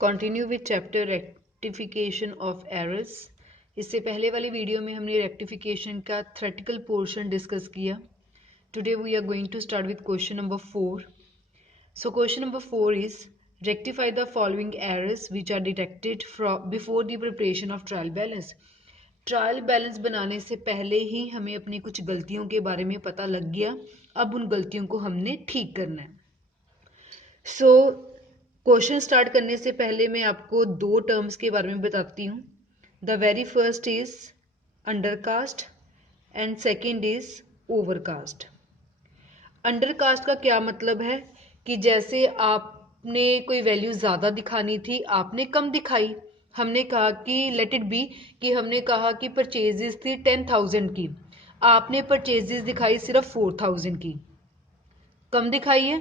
Continue with chapter rectification of errors. इससे पहले वाली वीडियो में हमने रेक्टिफिकेशन का थ्योरेटिकल पोर्शन डिस्कस किया। Today we are going to start with question number 4। So question number 4 is rectify the following errors which are detected from before the preparation of trial balance। Trial balance बनाने से पहले ही हमें अपनी कुछ गलतियों के बारे में पता लग गया, अब उन गलतियों को हमने ठीक करना है। सो क्वेश्चन स्टार्ट करने से पहले मैं आपको दो टर्म्स के बारे में बताती हूँ। The very first is undercast and second is overcast. Undercast का क्या मतलब है कि जैसे आपने कोई वैल्यू ज़्यादा दिखानी थी, आपने कम दिखाई। हमने कहा कि लेट इट बी कि हमने कहा कि परचेजेस थी 10,000 की, आपने परचेजेस दिखाई सिर्फ 4,000 की, कम दिखाई है।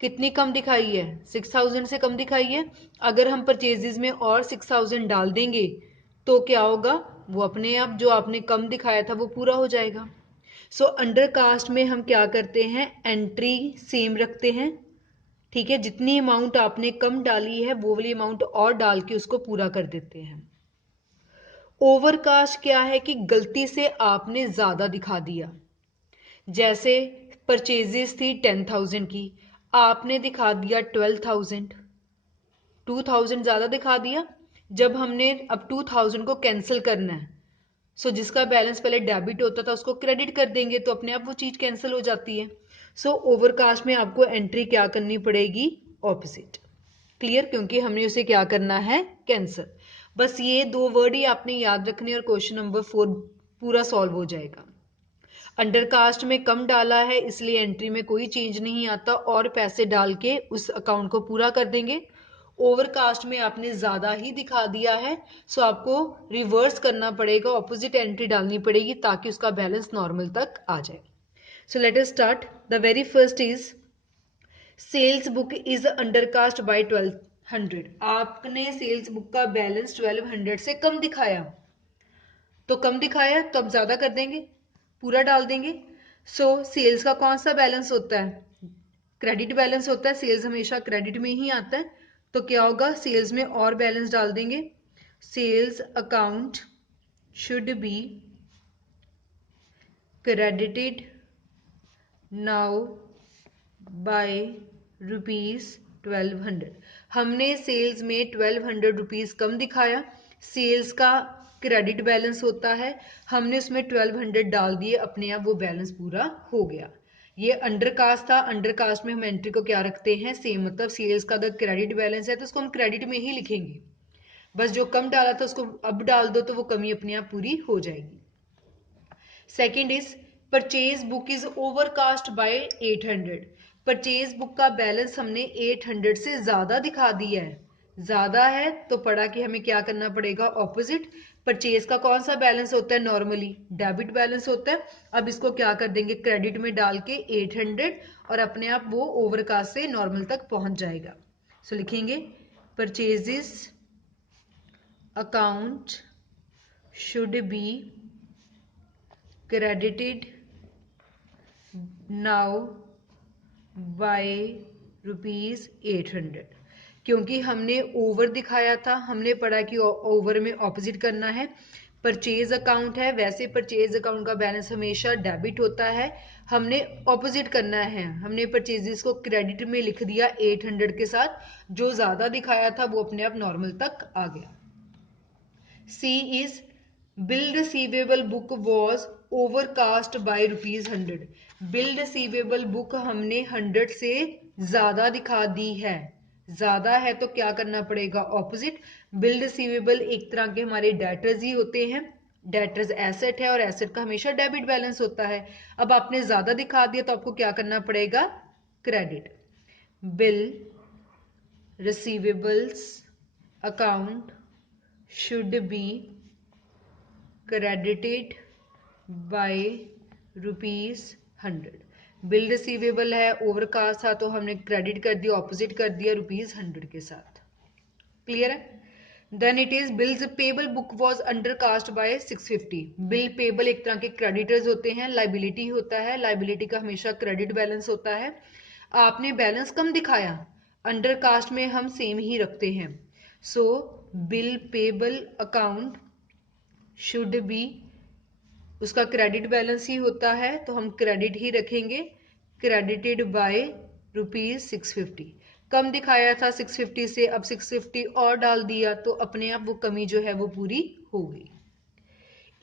कितनी कम दिखाई है? 6,000 से कम दिखाई है। अगर हम परचेजेस में और 6,000 डाल देंगे तो क्या होगा? वो अपने आप जो आपने कम दिखाया था वो पूरा हो जाएगा। सो अंडरकास्ट में हम क्या करते हैं, एंट्री सेम रखते हैं। ठीक है, जितनी अमाउंट आपने कम डाली है वो वाली अमाउंट और डाल के उसको पूरा कर देते हैं। ओवरकास्ट क्या है कि गलती से आपने ज्यादा दिखा दिया। जैसे परचेजेस थी 10,000 की, आपने दिखा दिया 12,000, 2,000 ज्यादा दिखा दिया। जब हमने अब 2,000 को कैंसिल करना है, सो जिसका बैलेंस पहले डेबिट होता था उसको क्रेडिट कर देंगे तो अपने आप वो चीज कैंसिल हो जाती है। सो ओवरकास्ट में आपको एंट्री क्या करनी पड़ेगी? ऑपोजिट। क्लियर? क्योंकि हमने उसे क्या करना है? कैंसिल। बस ये दो वर्ड ही आपने याद रखने और क्वेश्चन नंबर 4 पूरा सॉल्व हो जाएगा। अंडरकास्ट में कम डाला है इसलिए एंट्री में कोई चेंज नहीं आता और पैसे डाल के उस अकाउंट को पूरा कर देंगे। ओवरकास्ट में आपने ज्यादा ही दिखा दिया है, सो आपको रिवर्स करना पड़ेगा, ऑपोजिट एंट्री डालनी पड़ेगी ताकि उसका बैलेंस नॉर्मल तक आ जाए। So let us start. The very first is sales book is undercast by 1,200। आपने सेल्स बुक का बैलेंस 1,200 से कम दिखाया, तो कम दिखाया तो अब ज्यादा कर देंगे, पूरा डाल देंगे। सो सेल्स का कौन सा बैलेंस होता है? क्रेडिट बैलेंस होता है। सेल्स हमेशा क्रेडिट में ही आता है, तो क्या होगा? सेल्स में और बैलेंस डाल देंगे। Sales account should be credited now by ₹1,200। हमने सेल्स में 1,200 रुपीज कम दिखाया, सेल्स का क्रेडिट बैलेंस होता है, हमने उसमें 1,200 डाल दिए, अपने आप वो बैलेंस पूरा हो गया। ये अंडरकास्ट था। अंडरकास्ट में हम एंट्री को क्या रखते हैं? सेम। मतलब सेल्स का अगर क्रेडिट बैलेंस है तो उसको हम क्रेडिट में ही लिखेंगे, बस जो कम डाला था उसको अब डाल दो तो वो कमी अपने आप पूरी हो जाएगी। Second is purchase book is overcast bye 800। Purchase book का बैलेंस हमने 800 से ज्यादा दिखा दिया है। ज्यादा है तो पढ़ा कि हमें क्या करना पड़ेगा? ऑपोजिट। परचेज का कौन सा बैलेंस होता है? नॉर्मली डेबिट बैलेंस होता है। अब इसको क्या कर देंगे? क्रेडिट में डाल के 800 और अपने आप वो ओवरकास्ट से नॉर्मल तक पहुंच जाएगा। सो लिखेंगे purchases account should B credited now by ₹800। क्योंकि हमने ओवर दिखाया था, हमने पढ़ा कि ओवर में ऑपोजिट करना है। परचेज अकाउंट है, वैसे परचेज अकाउंट का बैलेंस हमेशा डेबिट होता है, हमने ऑपोजिट करना है। हमने परचेजेस को क्रेडिट में लिख दिया 800 के साथ, जो ज्यादा दिखाया था वो अपने आप नॉर्मल तक आ गया। See is bill receivable book was overcast by ₹100। Bill receivable book हमने 100 से ज्यादा दिखा दी है। ज्यादा है तो क्या करना पड़ेगा? ऑपोजिट। बिल रिसीवेबल एक तरह के हमारे डेटर्स ही होते हैं। डेटर्स एसेट है और एसेट का हमेशा डेबिट बैलेंस होता है। अब आपने ज्यादा दिखा दिया तो आपको क्या करना पड़ेगा? Credit. Bill receivables account should be credited by ₹100। Bill receivable है, ओवरकास्ट था तो हमने क्रेडिट कर दिया, ऑपोजिट कर दिया ₹100 के साथ। क्लियर है? Then it is bills payable book was undercast by 650। Bill payable एक तरह के क्रेडिटर्स होते हैं, लाइबिलिटी होता है, लाइबिलिटी का हमेशा क्रेडिट बैलेंस होता है। आपने बैलेंस कम दिखाया, अंडरकास्ट में हम सेम ही रखते हैं। So bill payable account should be, उसका क्रेडिट बैलेंस ही होता है तो हम क्रेडिट ही रखेंगे, क्रेडिटेड बाय ₹650। कम दिखाया था 650 से, अब 650 और डाल दिया तो अपने आप वो कमी जो है वो पूरी हो गई।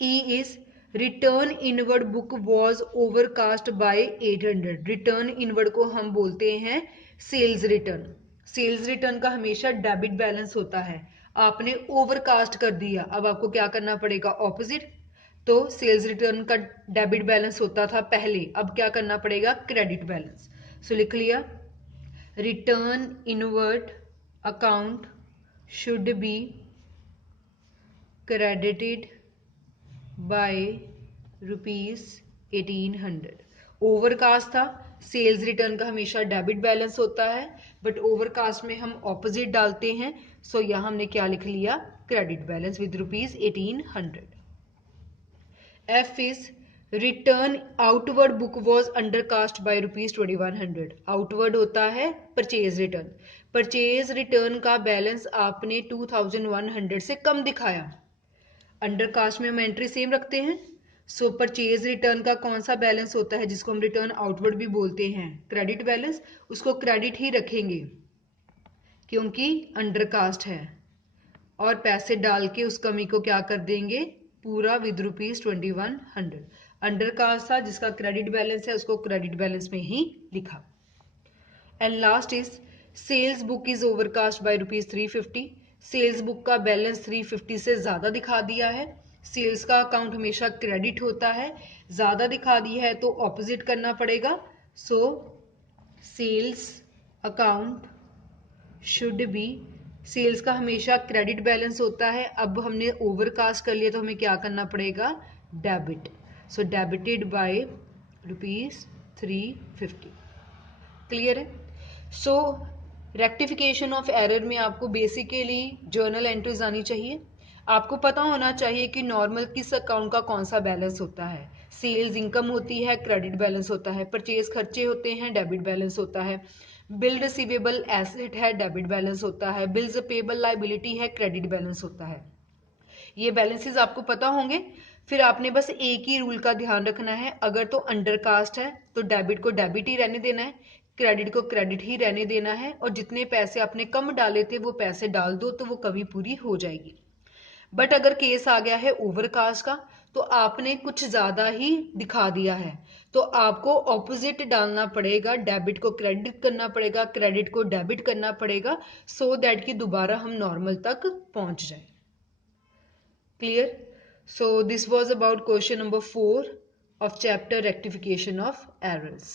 E is return inward book was overcast bye 800। Return inward को हम बोलते हैं सेल्स रिटर्न। सेल्स रिटर्न का हमेशा डेबिट बैलेंस होता है, आपने ओवरकास्ट कर दिया, अब आपको क्या करना पड़ेगा, ऑपोजिट। तो सेल्स रिटर्न का डेबिट बैलेंस होता था पहले, अब क्या करना पड़ेगा, क्रेडिट बैलेंस। सो लिख लिया, return inward account should be credited bye ₹1800। Overcast था, सेल्स रिटर्न का हमेशा डेबिट बैलेंस होता है, बट ओवरकास्ट में हम ऑपोजिट डालते हैं। सो यहां हमने क्या लिख लिया, credit balance with ₹1800। F is return outward book was undercast bye ₹2100। Outward होता है परचेज रिटर्न, परचेज रिटर्न का बैलेंस आपने 2100 से कम दिखाया, अंडरकास्ट में हम एंट्री सेम रखते हैं। सो परचेज रिटर्न का कौन सा बैलेंस होता है जिसको हम रिटर्न आउटवर्ड भी बोलते हैं, क्रेडिट बैलेंस, उसको क्रेडिट ही रखेंगे क्योंकि अंडरकास्ट है, और पैसे डाल के उस कमी को क्या कर देंगे, पूरा विद ₹2100। अंडरकास्ट था जिसका क्रेडिट बैलेंस है उसको क्रेडिट बैलेंस में ही लिखा। And last is sales book is overcast by ₹350। Sales book का बैलेंस 350 से ज्यादा दिखा दिया है। सेल्स का अकाउंट हमेशा क्रेडिट होता है, ज्यादा दिखा दिया है तो ऑपोजिट करना पड़ेगा। So sales account should be, sales का हमेशा क्रेडिट बैलेंस होता है, अब हमने ओवरकास्ट कर लिया तो हमें क्या करना पड़ेगा, डेबिट। सो डेबिटेड बाय ₹350। क्लियर है। सो रेक्टिफिकेशन ऑफ एरर में आपको बेसिकली जर्नल एंट्रीज आनी चाहिए, आपको पता होना चाहिए कि नॉर्मल किस अकाउंट का कौन सा बैलेंस होता है। सेल्स इनकम होती है, क्रेडिट बैलेंस होता है, परचेज खर्चे होते हैं, डेबिट बैलेंस होता है, बिल रिसीवेबल एसेट है, डेबिट बैलेंस होता है, बिल्स पेबल लाइबिलिटी है, क्रेडिट बैलेंस होता है। ये बैलेंसेस आपको पता होंगे, फिर आपने बस एक ही रूल का ध्यान रखना है, अगर तो अंडरकास्ट है तो डेबिट को डेबिट ही रहने देना है, क्रेडिट को क्रेडिट ही रहने देना है, और जितने पैसे आपने कम डाले थे वो पैसे डाल दो तो वो कमी पूरी हो जाएगी। बट अगर केस आ गया है ओवरकास्ट का तो आपने कुछ ज्यादा ही दिखा दिया है, तो आपको ऑपोजिट डालना पड़ेगा, डेबिट को क्रेडिट करना पड़ेगा, क्रेडिट को डेबिट करना पड़ेगा, सो दैट कि दोबारा हम नॉर्मल तक पहुंच जाए। Clear? So this was about question number 4 of chapter rectification of errors.